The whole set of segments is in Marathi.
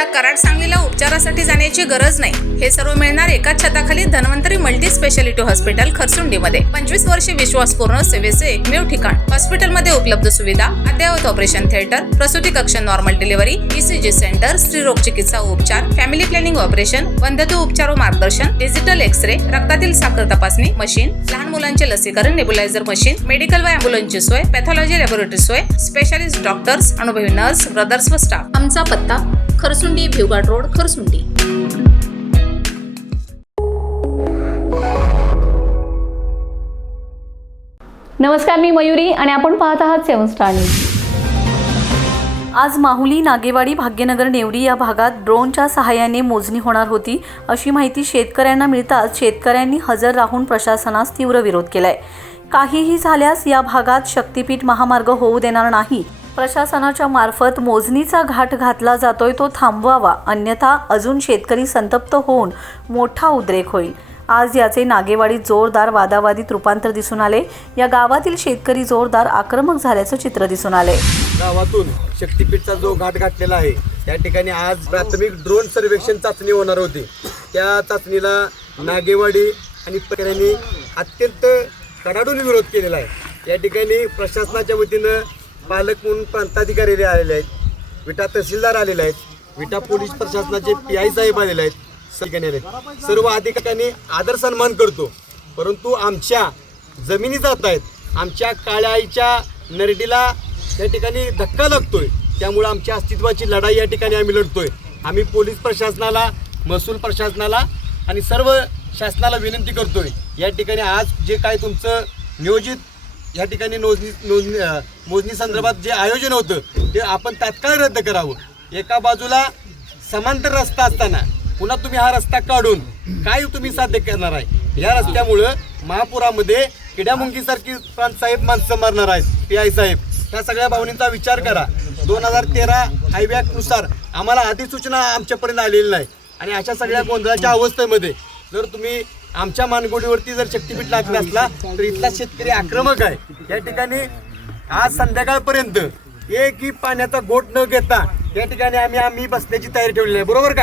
आता कराड सांगलीला उपचारासाठी जाण्याची गरज नाही. हे सर्व मिळणार एकाच छताखाली धन्वंतरी मल्टी स्पेशालिटी हॉस्पिटल खरसुंडीमध्ये. 25 वर्षे विश्वासपूर्ण सेवेचे एकमेव ठिकाण. हॉस्पिटलमध्ये उपलब्ध सुविधा, अद्ययावत ऑपरेशन थिएटर, प्रसूती कक्ष, नॉर्मल डिलिव्हरी, ECG सेंटर, स्त्रीरोग चिकित्सा उपचार, फॅमिली प्लॅनिंग ऑपरेशन, वंध्यत्व उपचार व मार्गदर्शन, डिजिटल एक्स-रे, रक्तातील साखर तपासणी मशीन, लहान मुलांचे लसीकरण, नेब्युलायझर मशीन, मेडिकल व ॲम्ब्युलन्सची सोय, पॅथॉलॉजी लॅबोरेटरी सोय, स्पेशालिस्ट डॉक्टर्स, अनुभवी नर्स, ब्रदर्स व स्टाफ. आमचा पत्ता खरसुंडी, भिवघाट रोड, खरसुंडी. नमस्कार, मी मयुरी आणि आपण पाहत आहात 7 स्टार न्यूज. आज माहुली, नागेवाडी, भाग्यनगर, नेवरी या भागात ड्रोनच्या सहाय्याने मोजणी होणार होती अशी माहिती शेतकऱ्यांना मिळताच शेतकऱ्यांनी हजर राहून प्रशासनास तीव्र विरोध केलाय. काहीही झाल्यास या भागात शक्तीपीठ महामार्ग होऊ देणार नाही. प्रशासनाच्या मार्फत मोजणीचा घाट घातला जातोय, तो थांबवावा, अन्यथा अजून शेतकरी संतप्त होऊन मोठा उद्रेक होईल. आज याचे नागेवाडीत जोरदार वादावादीत रूपांतर दिसून आले. या गावातील शेतकरी जोरदार आक्रमक झाल्याचं चित्र दिसून आले. गावातून शक्तीपीठचा जो घाट घातलेला आहे त्या ठिकाणी आज प्राथमिक ड्रोन सर्वेक्षण चाचणी होणार होती. त्या चाचणीला नागेवाडी आणि शेतकऱ्यांनी अत्यंत कडाडून विरोध केलेला आहे. या ठिकाणी प्रशासनाच्या वतीनं पालक म्हणून प्रांताधिकारी आलेले आहेत, विटा तहसीलदार आलेले आहेत, विटा पोलीस प्रशासनाचे PI साहेब आलेले आहेत, सर्व अधिकाऱ्यांनी आदर सन्मान करतो. परंतु आमच्या जमिनी जात आहेत, आमच्या काळ्या आईच्या नरडीला या ठिकाणी धक्का लागतोय. त्यामुळे आमच्या अस्तित्वाची लढाई या ठिकाणी आम्ही लढतोय. आम्ही पोलीस प्रशासनाला, महसूल प्रशासनाला आणि सर्व शासनाला विनंती करतोय, या ठिकाणी आज जे काय तुमचं नियोजित या ठिकाणी मोजणी संदर्भात जे आयोजन होतं ते आपण तात्काळ रद्द करावं. एका बाजूला समांतर रस्ता असताना पुन्हा तुम्ही हा रस्ता काढून काय तुम्ही साध्य करणार आहे? या रस्त्यामुळं महापुरामध्ये किड्यामुंगीसारखी प्रांतसाहेब माणसं मारणार आहेत, PI साहेब. त्या सगळ्या भावनेचा विचार करा. 2013 हायवे ॲक्टनुसार आम्हाला अधिसूचना आमच्यापर्यंत आलेली नाही आणि अशा सगळ्या गोंधळाच्या अवस्थेमध्ये जर तुम्ही आमच्या मानगोडीवरती जर शक्तीपीठ लागला असला तर इथला शेतकरी आक्रमक आहे. या ठिकाणी आज संध्याकाळपर्यंत एकही पाण्याचा घोट न घेता या ठिकाणी आम्ही बसण्याची तयारी ठेवलेली आहे, बरोबर का?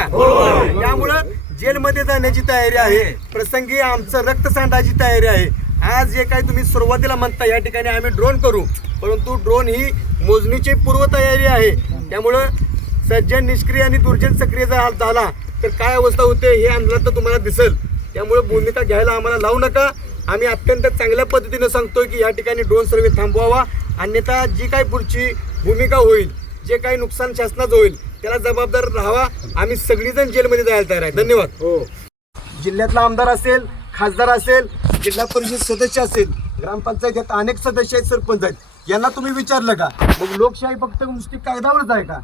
त्यामुळं जेलमध्ये जाण्याची तयारी आहे, प्रसंगी आमचं रक्त सांडायची तयारी आहे. आज जे काही तुम्ही सुरुवातीला म्हणता या ठिकाणी आम्ही ड्रोन करू, परंतु ड्रोन ही मोजणीची पूर्वतयारी आहे. त्यामुळं सज्जन निष्क्रिय आणि दुर्जन सक्रिय जर झाला तर काय अवस्था होते हे आंदोलन तर तुम्हाला दिसेल. त्यामुळे भूमिका घ्यायला आम्हाला लावू नका. आम्ही अत्यंत चांगल्या पद्धतीने सांगतोय की या ठिकाणी ड्रोन सर्वे थांबवावा, अन्यथा जी काही पुढची भूमिका होईल, जे काही नुकसान शासनाचं होईल त्याला जबाबदार राहावा. आम्ही सगळीजण जेलमध्ये जायला तयार आहे. धन्यवाद. जिल्ह्यातला आमदार असेल, खासदार असेल, जिल्हा परिषद सदस्य असेल, ग्रामपंचायतीत अनेक सदस्य आहेत, सरपंच आहेत, यांना तुम्ही विचारलं का? मग लोकशाही फक्त नुसती कागदावरच आहे का?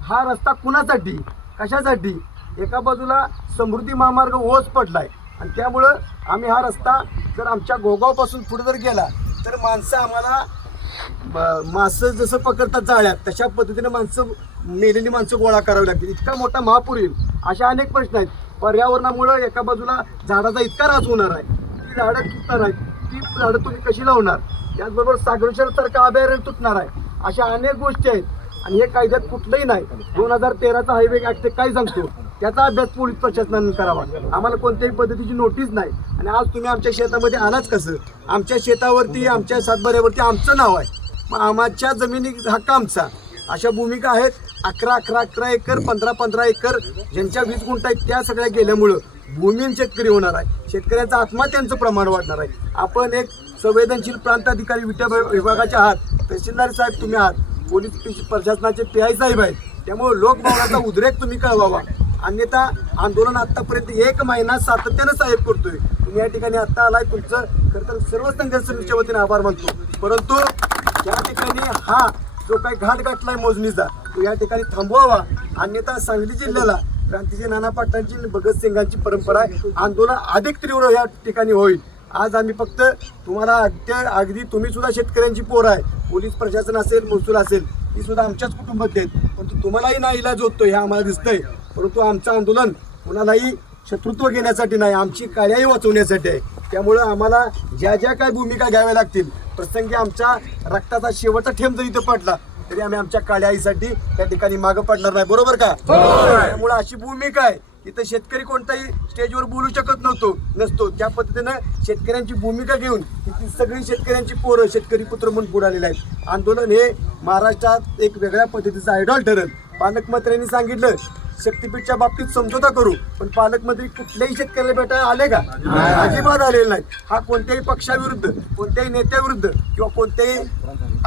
हा रस्ता कुणासाठी, कशासाठी? एका बाजूला समृद्धी महामार्ग ओस पडलाय आणि त्यामुळं आम्ही हा रस्ता जर आमच्या गोगावपासून पुढे जर गेला तर माणसं आम्हाला मासं जसं पकडतात जाळ्यात तशा पद्धतीने मेलेली माणसं गोळा करावी लागतील. इतका मोठा महापूर येईल, अशा अनेक प्रश्न आहेत. पर्यावरणामुळं एका बाजूला झाडाचा इतका ऱ्हास होणार आहे, ती झाडं तुटणार आहेत, ती झाडं तुम्ही कशी लावणार? त्याचबरोबर सागरेश्वरसारखं अभयारण्य तुटणार आहे. अशा अनेक गोष्टी आहेत आणि हे कायद्यात कुठलंही नाही. 2013चा हायवे ॲक्ट काय सांगतो त्याचा अभ्यास पोलीस प्रशासनाने करावा. आम्हाला कोणत्याही पद्धतीची नोटीस नाही. आणि आज तुम्ही आमच्या शेतामध्ये आलाच कसं? आमच्या शेतावरती, आमच्या सातबाऱ्यावरती आमचं नाव आहे, मग आमच्या जमिनी हक्क आमचा. अशा भूमिका आहेत. 11 एकर, 15 एकर ज्यांच्या 20 गुंठ आहेत त्या सगळ्या गेल्यामुळं भूमीहीन शेतकरी होणार आहे. शेतकऱ्यांचा आत्महत्यांचं प्रमाण वाढणार आहे. आपण एक संवेदनशील प्रांताधिकारी विटा विभागाचे आहात, तहसीलदार साहेब तुम्ही आहात, पोलीस प्रशासनाचे PI साहेब आहेत. त्यामुळे लोकभवनाचा उद्रेक तुम्ही कळवावा, अन्यथा आंदोलन आतापर्यंत 1 महिना सातत्यानं साहेब करतोय. तुम्ही या ठिकाणी आत्ता आलाय, तुमचं खरं तर सर्व संघर्ष समितीच्या वतीने आभार मानतो. परंतु या ठिकाणी हा जो काही घाट घातलाय मोजणीचा तो या ठिकाणी थांबवावा, अन्यथा सांगली जिल्ह्याला क्रांतीचे नाना पाटलांची, भगतसिंगांची परंपरा आहे, आंदोलन अधिक तीव्र या ठिकाणी होईल. आज आम्ही फक्त तुम्हाला अगदी तुम्ही सुद्धा शेतकऱ्यांची पोरं आहे, पोलीस प्रशासन असेल, महसूल असेल, ती सुद्धा आमच्याच कुटुंबात आहेत, परंतु तुम्हालाही नाईलाज होतो हे आम्हाला दिसतंय. परंतु आमचं आंदोलन कोणालाही शत्रुत्व घेण्यासाठी नाही, आमची काळ्याही वाचवण्यासाठी आहे. त्यामुळं आम्हाला ज्या ज्या काही भूमिका घ्याव्या लागतील, प्रसंगी आमच्या रक्ताचा शेवटचा थेंब जर इथं पडला तरी आम्ही आमच्या काळ्या आईसाठी त्या ठिकाणी मागं पडणार नाही. बरोबर का? त्यामुळे अशी भूमिका आहे. इथं शेतकरी कोणताही स्टेजवर बोलू शकत नसतो. त्या पद्धतीनं शेतकऱ्यांची भूमिका घेऊन इथली सगळी शेतकऱ्यांची पोरं शेतकरी पुत्र म्हणून पुढे आलेले आहेत. आंदोलन हे महाराष्ट्रात एक वेगळ्या पद्धतीचं आयडॉल ठरेल. पालकमंत्र्यांनी सांगितलं शक्तीपीठच्या बाबतीत समझोता करू, पण पालकमंत्री कुठल्याही शेतकऱ्याला भेटायला आले का? अजिबात आलेले नाहीत. हा कोणत्याही पक्षाविरुद्ध, कोणत्याही नेत्याविरुद्ध किंवा कोणत्याही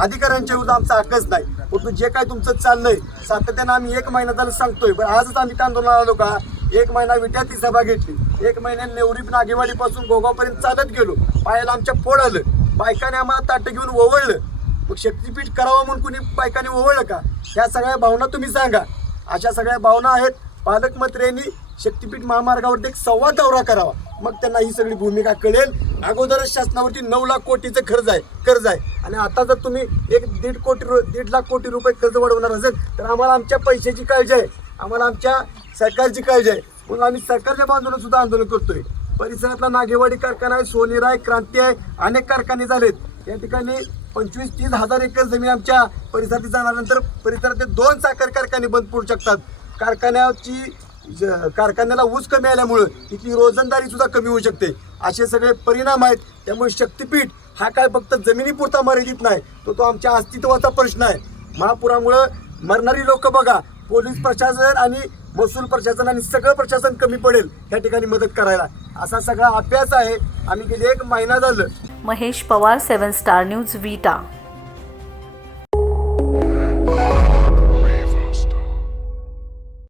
अधिकाऱ्यांच्या विरुद्ध आमचा हक्कच नाही. परंतु जे काय तुमचं चाललंय सातत्यानं आम्ही 1 महिना झालं सांगतोय, पण आजच आम्ही त्या आंदोलनाला आलो का? 1 महिना विट्यात ती सभा घेतली. 1 महिन्यात नेवरी नागेवाडीपासून गोगावपर्यंत चालत गेलो. पायाला आमच्या फोड आलं. बायकाने आम्हाला ताटं घेऊन ओवळलं. मग शक्तीपीठ करावं म्हणून कुणी बायकाने ओवळलं का? ह्या सगळ्या भावना तुम्ही सांगा. अशा सगळ्या भावना आहेत. पालकमंत्र्यांनी शक्तीपीठ महामार्गावरती एक संवाद दौरा करावा, मग त्यांना ही सगळी भूमिका कळेल. अगोदरच शासनावरती 9 लाख कोटीचं कर्ज आहे आणि आता जर तुम्ही 1.5 लाख कोटी रुपये कर्ज वाढवणार असेल तर आम्हाला आमच्या पैशाची काळजी आहे, आम्हाला आमच्या सरकारची काळजी आहे. म्हणून आम्ही सरकारच्या बाजूने सुद्धा आंदोलन करतोय. परिसरातला नागेवाडी कारखाना आहे, सोनेरा आहे, क्रांती आहे, अनेक कारखाने झालेत. या ठिकाणी 25-30 हजार एकर जमीन आमच्या परिसरात जाण्यानंतर परिसरातले 2 साखर कारखाने बंद पडू शकतात. कारखान्याला ऊस कमी आल्यामुळं इथली रोजंदारी सुद्धा कमी होऊ शकते. असे सगळे परिणाम आहेत. त्यामुळे शक्तीपीठ हा काय फक्त जमिनीपुरता मर्यादित नाही, तो आमच्या अस्तित्वाचा प्रश्न आहे. महापुरामुळं मरणारी लोक बघा, पोलीस प्रशासन आणि महसूल प्रशासन आणि सगळं प्रशासन कमी पडेल या ठिकाणी मदत करायला. असा सगळा अभ्यास आहे. आम्ही गेले 1 महिना झालं. महेश पवार, 7 स्टार न्यूज, विटा.